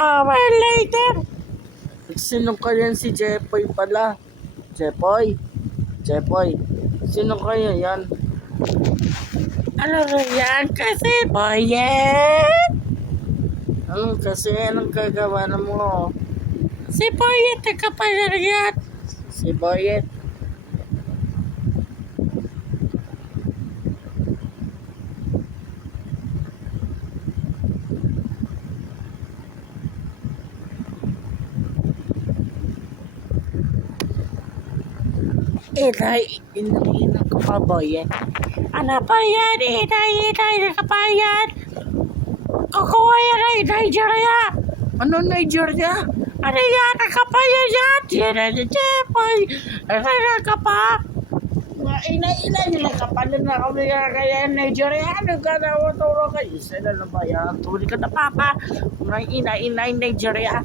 hour later. Sino kaya si Jepoy pala? Jepoy? Sino kaya yan? Ano ba yan kasi, Boyet? Anong gagawa na mo? Si Boyet, nagkapalariyat. Si Boyet. Inay ko pa, Boyet. Ano ba yan? Inay ka pa yan. Kukuha yan ay Nigeria. Ano Nigeria? Ano yan? Nakapayan yan. Yan na Jepoy. Ano ka pa? Inay nila kapalan na kami kaya Nigeria. Ano ka na maturo ka? Isa na lang ba yan? Tuli ka na papa. Inay Nigeria.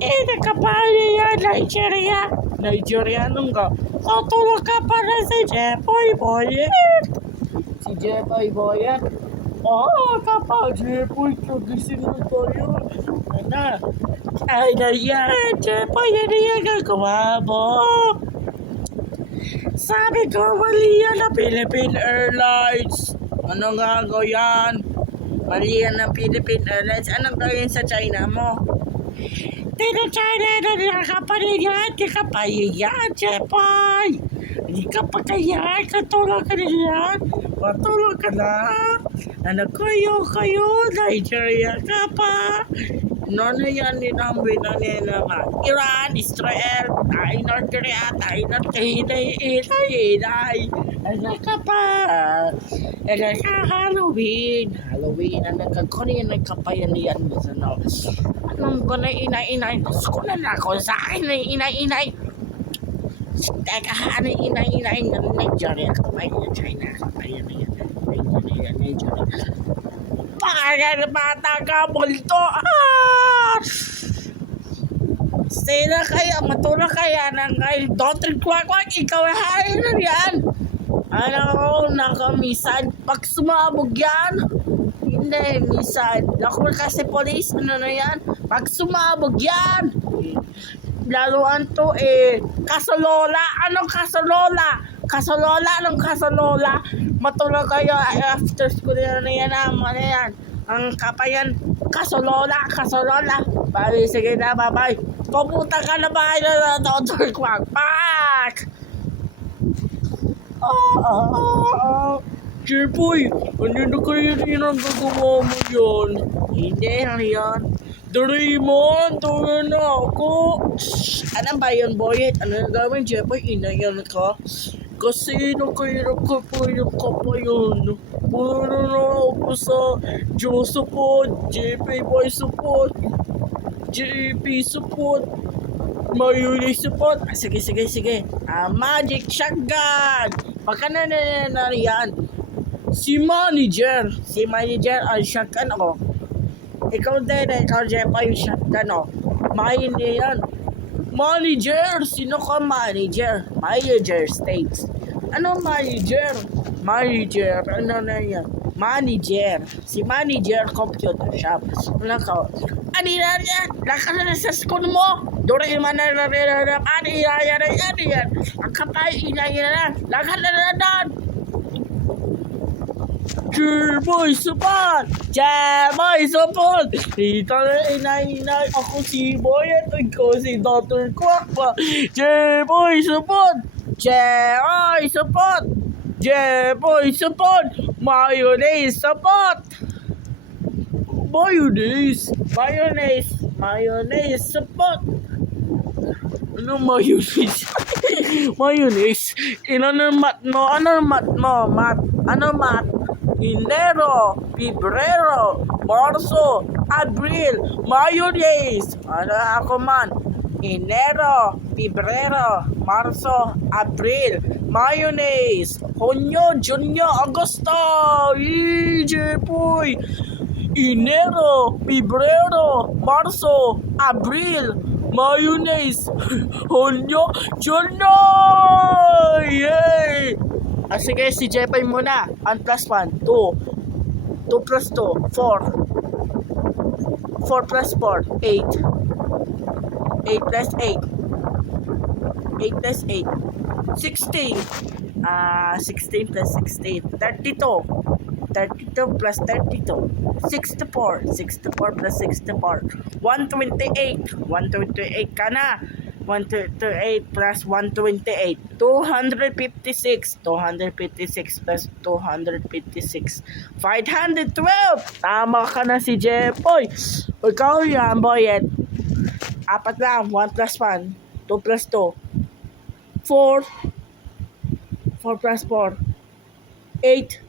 Nakapayan yan Nigeria. Anong ka? Tutulog ka pa na si Jepoy Boyet. Si Jepoy Boyet. Kapag Jepoy, kagising na tayo. Ay na yan, Jepoy, yan yung gagawa mo. Sabi ko, mali yan ang Philippine Airlines. Ano nga yan? Mali yan ang Philippine Airlines. Anong gawin sa China mo? Dito China na nakapanin yan. Di ka pa yan, Jepoy. Hindi ka pa kaya. Katulog ka na yan. Matulog ka na. Ano kayo, Nigeria ka pa. Nono yan ninambi na nila ba? Iran, Israel, tayo North Korea, tayo North Korea, inay. Ano ka pa? Ano ka Halloween? Ano nagkakuriyan, nagkapayan yan mo sa no. Anong ko na inay. Gusto ko na ako sa akin na inay. Teka, ano inay, Nigeria, kapayan, China, kapayan na yan. Nigeria. Pakagana bata ka, multo. Sino kaya, matulog kaya ng Dr. Kwak, ikaw ay harin na yan. Ano, nakamisan. Pag sumabog yan, hindi, misan. Ako kasi police, ano na yan? Pag sumabog yan, laruan to kasolola. Anong kasolola? Anong kasolola? Matulog kayo after school na yan. Ano yan? Ang kapayan, kasolola. Bali, sige na, bye-bye. Pupunta ka na ba na Dr. Quack? Pak! Jepoy, ano na kayo rin ang gagawa mo yun? Hindi na yan. Doraemon, tulad na ako. Ano ba yun, Boyet? Ano na gawin, Jepoy? Inayan ka? Kasi nakahirap ka pa yun. Puro na ako sa Joe support, JP Boy support, JP support, Mayuri support. Sige. Magic shotgun. Pagka na yan. Si manager ang shotgun ako. Ikaw Jepoy yung shotgun ako. Hindi yan. Manager! Sino ka manager? Manager States. Ano manager? Ano na yan? Manager. Si manager computer shop. Ano ka? Ano yan? Laka na sa school mo? Doraemon na ano yan? Ang kapay yan. Laka na doon. Jepoy support! Dito na inay. Ako si Boyet. Ikaw si Dr. Quack pa. Jepoy support! Mayonnaise support! Mayonnaise support! Ano mayonnaise? Mayonnaise? Ano mat? Enero, Febrero, Marso, Abril, Mayonnaise. Ano ako man? Enero, Febrero, Marso, Abril, Mayonnaise. Hunyo, Junyo, Agosto. Jepoy. Enero, Febrero, Marso, Abril, Mayonnaise. Hunyo, Junyo. Yay! Sige, si Jepoy muna. 1 plus 1, 2. 2 plus 2, 4. 4 plus 4, 8. 8 plus 8. 8 plus 8. 16. 16 plus 16. 32. 32 plus 32. 64. 64 plus 64. 128. 128 ka na. 128 plus 128. 256. 256 plus 256. 512. Tama ka na si Jepoy. Ikaw yan, Boyet. Apat lang. 1 plus 1. 2 plus 2. 4. 4 plus 4. 8.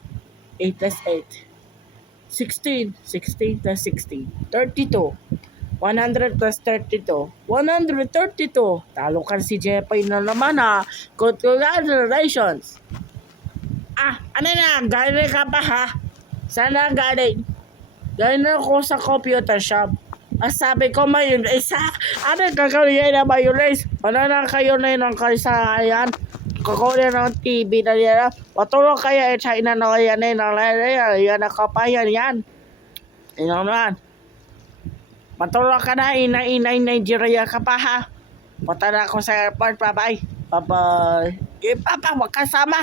8 plus 8. 16. 16 plus 16. 32. 100 plus 32. 132. Talo ka si Jepoy na naman ha. Congratulations. Ano na? Galing ka pa ha? Sana galing. Galing ako sa computer shop. Sabi ko mayonnaise ha? Ano gagawin na mayonnaise? Ano na kayo na yun ang kalsa yan? Kakunin ng TV na yan. Patulong kaya China na yan yan nakapayan yan. Ino naman. Patulong ka na inay Nigeria ka pa ha. Punta na ako sa airport. Bye-bye. Bye-bye. Papa, wag kasama.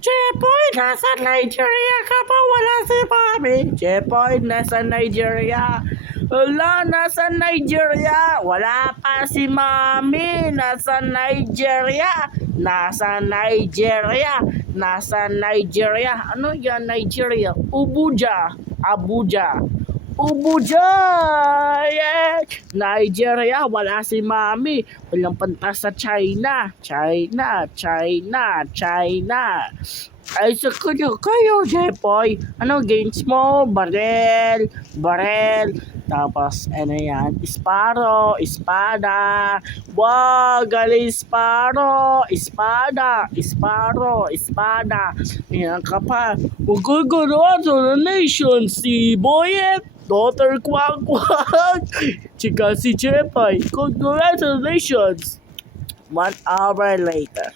Jepoy, nasa Nigeria ka pa? Wala si Mami. Jepoy, nasa Nigeria. Wala, nasa Nigeria. Wala pa si Mami. Nasa Nigeria. Nasa Nigeria. Nasa Nigeria. Ano yan, Nigeria? Abuja. Yeah. Nigeria, wala si Mami. Walang punta sa China. Ay, sa kayo, Jepoy. Ano games mo? Barel. Tapos, ano yan? Sparrow, espada. Wow, galing Sparrow. Espada. Yan ka pa. Congratulations si Boyet. Daughter Kwak. Chika si Jepoy. Congratulations. 1 hour later.